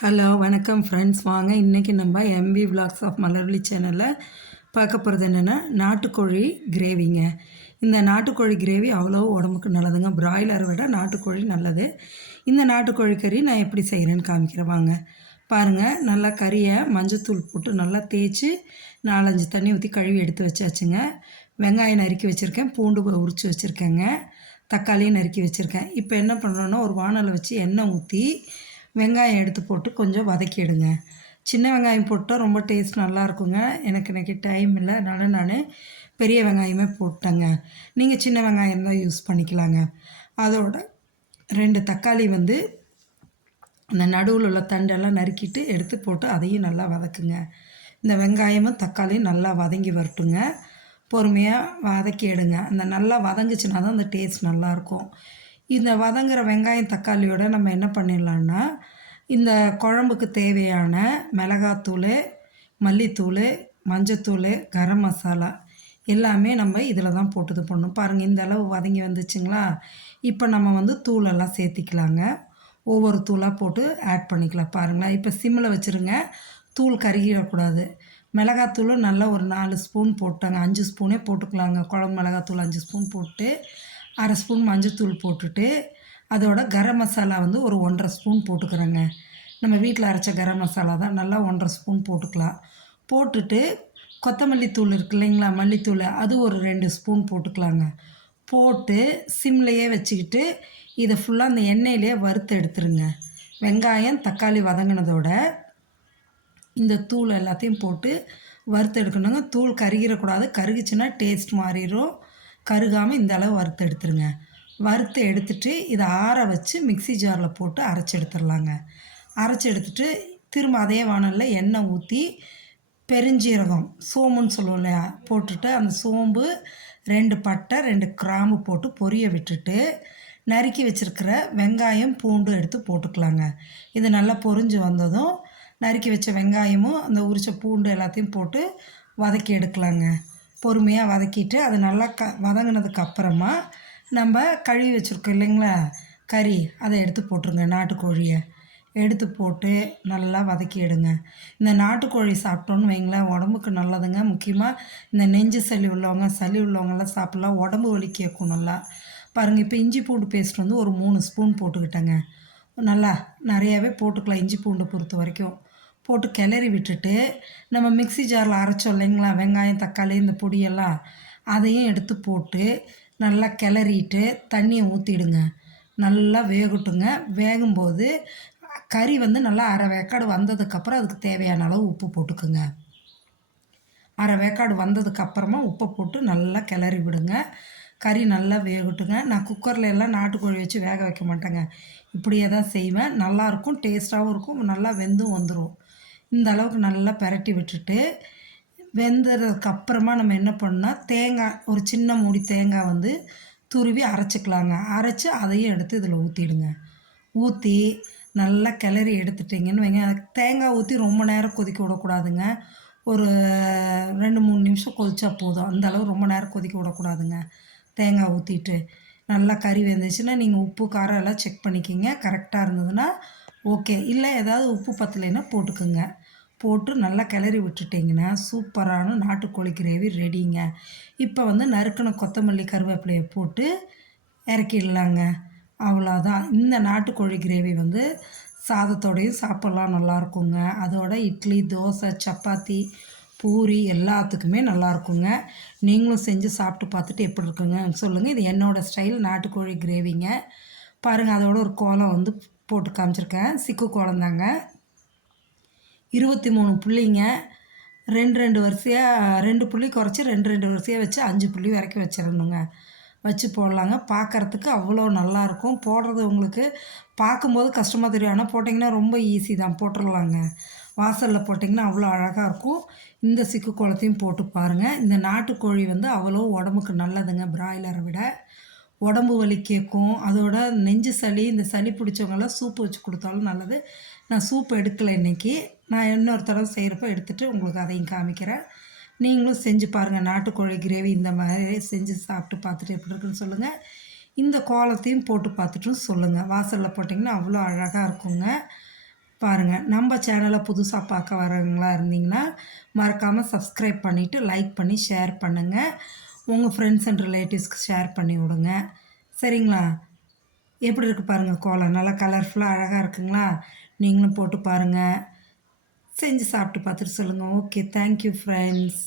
Hello வணக்கம் friends வாங்க இன்றைக்கி நம்ம எம்பி விலாக்ஸ் ஆஃப் மலர்வழி சேனலில் பார்க்க போகிறது என்னென்னா நாட்டுக்கோழி கிரேவிங்க இந்த நாட்டுக்கோழி கிரேவி அவ்வளோ உடம்புக்கு நல்லதுங்க. பிராய்லரை விட நாட்டுக்கோழி நல்லது. இந்த நாட்டுக்கோழி கறி நான் எப்படி செய்கிறேன்னு காமிக்கிறேன். வாங்க. பாருங்கள் நல்லா கறியை மஞ்சத்தூள் போட்டு நல்லா தேய்ச்சி நாலஞ்சு தண்ணி ஊற்றி கழுவி எடுத்து வச்சாச்சுங்க. வெங்காயம் நறுக்கி வச்சுருக்கேன். பூண்டு உரித்து வச்சுருக்கேங்க. தக்காளியும் நறுக்கி வச்சுருக்கேன். இப்போ என்ன பண்ணுறோன்னா ஒரு வானலை வச்சு எண்ணெய் ஊற்றி வெங்காயம் எடுத்து போட்டு கொஞ்சம் வதக்கிடுங்க. சின்ன வெங்காயம் போட்டால் ரொம்ப டேஸ்ட் நல்லா இருக்குங்க எனக்கு இன்றைக்கி டைம் இல்லை. அதனால் நான் பெரிய வெங்காயமே போட்டேங்க. நீங்கள் சின்ன வெங்காயம் தான் யூஸ் பண்ணிக்கலாங்க. அதோட ரெண்டு தக்காளி வந்து அந்த நடுவில் உள்ள தண்டெல்லாம் நறுக்கிட்டு எடுத்து போட்டு அதையும் நல்லா வதக்குங்க. இந்த வெங்காயமும் தக்காளியும் நல்லா வதங்கி வரட்டுங்க. பொறுமையாக வதக்கி எடுங்க அந்த நல்லா வதங்குச்சுனா தான் அந்த டேஸ்ட் நல்லாயிருக்கும். இந்த வதங்குற வெங்காயம் தக்காளியோட நம்ம என்ன பண்ணிடலான்னா இந்த குழம்புக்கு தேவையான மிளகாத்தூள் மல்லித்தூள் மஞ்சத்தூள் கரம் மசாலா எல்லாமே நம்ம இதில் தான் போட்டு இது பண்ணணும். பாருங்கள் இந்த அளவு வதங்கி வந்துச்சுங்களா? இப்போ நம்ம வந்து தூளெல்லாம் சேர்த்திக்கலாங்க. ஒவ்வொரு தூளாக போட்டு ஆட் பண்ணிக்கலாம். பாருங்களேன் இப்போ சிம்மில் வச்சுருங்க. தூள் கருகிடக்கூடாது. மிளகாத்தூளும் நல்லா ஒரு நாலு ஸ்பூன் போட்டாங்க. அஞ்சு ஸ்பூனே போட்டுக்கலாங்க. குழம்பு மிளகாத்தூள் அஞ்சு ஸ்பூன் போட்டு அரை ஸ்பூன் மஞ்சத்தூள் போட்டுட்டு அதோட கரம் மசாலா வந்து ஒரு ஒன்றரை ஸ்பூன் போட்டுக்கிறேங்க. நம்ம வீட்டில் அரைச்ச கரம் மசாலா தான் நல்லா ஒன்றரை ஸ்பூன் போட்டுக்கலாம். போட்டுட்டு கொத்தமல்லி தூள் இருக்கு இல்லைங்களா மல்லித்தூள் அது ஒரு ரெண்டு ஸ்பூன் போட்டுக்கலாங்க. போட்டு சிம்லையே வச்சுக்கிட்டு இதை ஃபுல்லாக அந்த எண்ணெயிலே வறுத்து எடுத்துருங்க. வெங்காயம் தக்காளி வதங்கினதோட இந்த தூள் எல்லாத்தையும் போட்டு வறுத்து எடுக்கணுங்க. தூள் கருகிடக்கூடாது கருகிச்சுன்னா டேஸ்ட் மாறிடும் கருகாமல் இந்த அளவு வறுத்து எடுத்துருங்க. வறுத்து எடுத்துட்டு இதை ஆற வச்சு மிக்சி ஜாரில் போட்டு அரைச்சி எடுத்துடலாங்க அரைச்சி எடுத்துட்டு திரும்ப அதே வானலில் எண்ணெய் ஊற்றி பெருஞ்சீரகம் சோம்புன்னு சொல்லுவோம் இல்லையா போட்டுட்டு அந்த சோம்பு ரெண்டு பட்டை ரெண்டு கிராம்பு போட்டு பொரிய விட்டுட்டு நறுக்கி வச்சுருக்கிற வெங்காயம் பூண்டு எடுத்து போட்டுக்கலாங்க. இது நல்லா பொரிஞ்சு வந்ததும் நறுக்கி வச்ச வெங்காயமும் அந்த உரித்த பூண்டு எல்லாத்தையும் போட்டு வதக்கி எடுக்கலாங்க. பொறுமையாக வதக்கிட்டு அது நல்லா க வதங்கினதுக்கு அப்புறமா நம்ம கழுவி வச்சுருக்கோம் இல்லைங்களா? கறி. அதை எடுத்து போட்டுருங்க நாட்டுக்கோழியை. எடுத்து போட்டு நல்லா வதக்கி எடுங்க. இந்த நாட்டுக்கோழி சாப்பிட்டோன்னு வைங்களேன் உடம்புக்கு நல்லதுங்க. முக்கியமாக இந்த நெஞ்சு சளி உள்ளவங்க சளி உள்ளவங்கெல்லாம் சாப்பிட்லாம். உடம்பு வலி கேட்கும் நல்லா. பாருங்கள் இப்போ இஞ்சி பூண்டு பேஸ்ட் வந்து ஒரு மூணு ஸ்பூன் போட்டுக்கிட்டேங்க. நல்லா நிறையாவே போட்டுக்கலாம் இஞ்சி பூண்டு பொறுத்த வரைக்கும். போட்டு கிளறி விட்டுட்டு நம்ம மிக்சி ஜாரில் அரைச்சோம் இல்லைங்களா? வெங்காயம் தக்காளி இந்த பொடியெல்லாம். அதையும் எடுத்து போட்டு நல்லா கிளறிட்டு தண்ணியை ஊற்றிடுங்க நல்லா வேகட்டுங்க. வேகும்போது கறி வந்து நல்லா அரை வேக்காடு வந்ததுக்கப்புறம் அதுக்கு தேவையான அளவு உப்பு போட்டுக்குங்க. அரை வேக்காடு வந்ததுக்கப்புறமா உப்பை போட்டு நல்லா கிளறி விடுங்க. கறி நல்லா வேகட்டுங்க. நான் குக்கரில் எல்லாம் நாட்டுக்கோழி வச்சு வேக வைக்க மாட்டேங்க. இப்படியே தான் செய்வேன். நல்லாயிருக்கும் டேஸ்ட்டாகவும் இருக்கும். நல்லா வெந்தும் வந்துடும் இந்த அளவுக்கு நல்லா பரட்டி விட்டுட்டு வெந்ததுக்கு அப்புறமா நம்ம என்ன பண்ணால் தேங்காய் ஒரு சின்ன மூடி தேங்காய் வந்து துருவி அரைச்சிக்கலாங்க. அரைச்சி அதையும் எடுத்து இதில் ஊற்றிடுங்க ஊற்றி நல்லா கிளறி எடுத்துட்டிங்கன்னு வைங்க. தேங்காய் ஊற்றி ரொம்ப நேரம் கொதிக்க விடக்கூடாதுங்க. ஒரு ரெண்டு மூணு நிமிஷம் கொதிச்சா போதும். அந்த அளவு ரொம்ப நேரம் கொதிக்க விடக்கூடாதுங்க. தேங்காய் ஊற்றிட்டு நல்லா கறி வெந்துச்சுன்னா நீங்கள் உப்பு காரம் எல்லாம் செக் பண்ணிக்கிங்க. கரெக்டாக இருந்ததுன்னா ஓகே. இல்லை ஏதாவது உப்பு பத்தலைன்னா போட்டுக்கோங்க. போட்டு நல்லா கிளறி விட்டுட்டிங்கன்னா சூப்பரான நாட்டுக்கோழி கிரேவி ரெடிங்க. இப்போ வந்து நறுக்கின கொத்தமல்லி கருவேப்பிலையை போட்டு இறக்கிடலாங்க. அவ்வளோதான் இந்த நாட்டுக்கோழி கிரேவி வந்து சாதத்தோடையும் சாப்பிட்லாம் நல்லாயிருக்குங்க. அதோட இட்லி தோசை சப்பாத்தி பூரி எல்லாத்துக்குமே நல்லாயிருக்குங்க. நீங்களும் செஞ்சு சாப்பிட்டு பார்த்துட்டு எப்படி இருக்குங்க சொல்லுங்கள் இது என்னோடய ஸ்டைல் நாட்டுக்கோழி கிரேவிங்க. பாருங்கள் அதோட ஒரு கோலம் வந்து போட்டு காமிச்சிருக்கேன். சிக்கு குழந்தாங்க. இருபத்தி மூணு புள்ளிங்க. ரெண்டு ரெண்டு வரிசையாக ரெண்டு புள்ளி குறைச்சி ரெண்டு ரெண்டு வரிசையாக வச்சு அஞ்சு புள்ளி வரைக்கும் வச்சிடணுங்க. வச்சு போடலாங்க. பார்க்குறதுக்கு அவ்வளோ நல்லாயிருக்கும் போடுறது உங்களுக்கு பார்க்கும்போது கஷ்டமாக தெரியும். ஆனால் போட்டிங்கன்னா ரொம்ப ஈஸி தான். போட்டுடலாங்க வாசலில் போட்டிங்கன்னா அவ்வளோ அழகாக இருக்கும். இந்த சிக்கு குளத்தையும் போட்டு பாருங்கள் இந்த நாட்டுக்கோழி வந்து அவ்வளோ உடம்புக்கு நல்லதுங்க. பிராய்லரை விட. உடம்பு வலி கேட்கும் அதோட நெஞ்சு சளி இந்த சளி பிடிச்சவங்களாம் சூப்பு வச்சு கொடுத்தாலும் நல்லது. நான் சூப் எடுக்கலை இன்றைக்கி நான் இன்னொரு தடவை செய்கிறப்ப எடுத்துகிட்டு உங்களுக்கு அதையும் காமிக்கிறேன். நீங்களும் செஞ்சு பாருங்கள் நாட்டுக்கோழி கிரேவி இந்த மாதிரி செஞ்சு சாப்பிட்டு பார்த்துட்டு எப்படி இருக்குன்னு சொல்லுங்கள் இந்த கோலத்தையும் போட்டு பார்த்துட்டும் சொல்லுங்கள் வாசலில் போட்டிங்கன்னா அவ்வளோ அழகாக இருக்குங்க. பாருங்கள் நம்ம சேனலை புதுசாக பார்க்க வரவங்களா இருந்தீங்கன்னா மறக்காமல் சப்ஸ்கிரைப் பண்ணிவிட்டு லைக் பண்ணி ஷேர் பண்ணுங்கள் உங்கள் ஃப்ரெண்ட்ஸ் அண்ட் ரிலேட்டிவ்ஸ்க்கு ஷேர் பண்ணி விடுங்க. சரிங்களா? எப்படி இருக்குது பாருங்கள் கோலம்? நல்லா கலர்ஃபுல்லாக அழகாக இருக்குங்களா? நீங்களும் போட்டு பாருங்கள் செஞ்சு சாப்பிட்டு பார்த்துட்டு சொல்லுங்கள் ஓகே தேங்க்யூ ஃப்ரெண்ட்ஸ்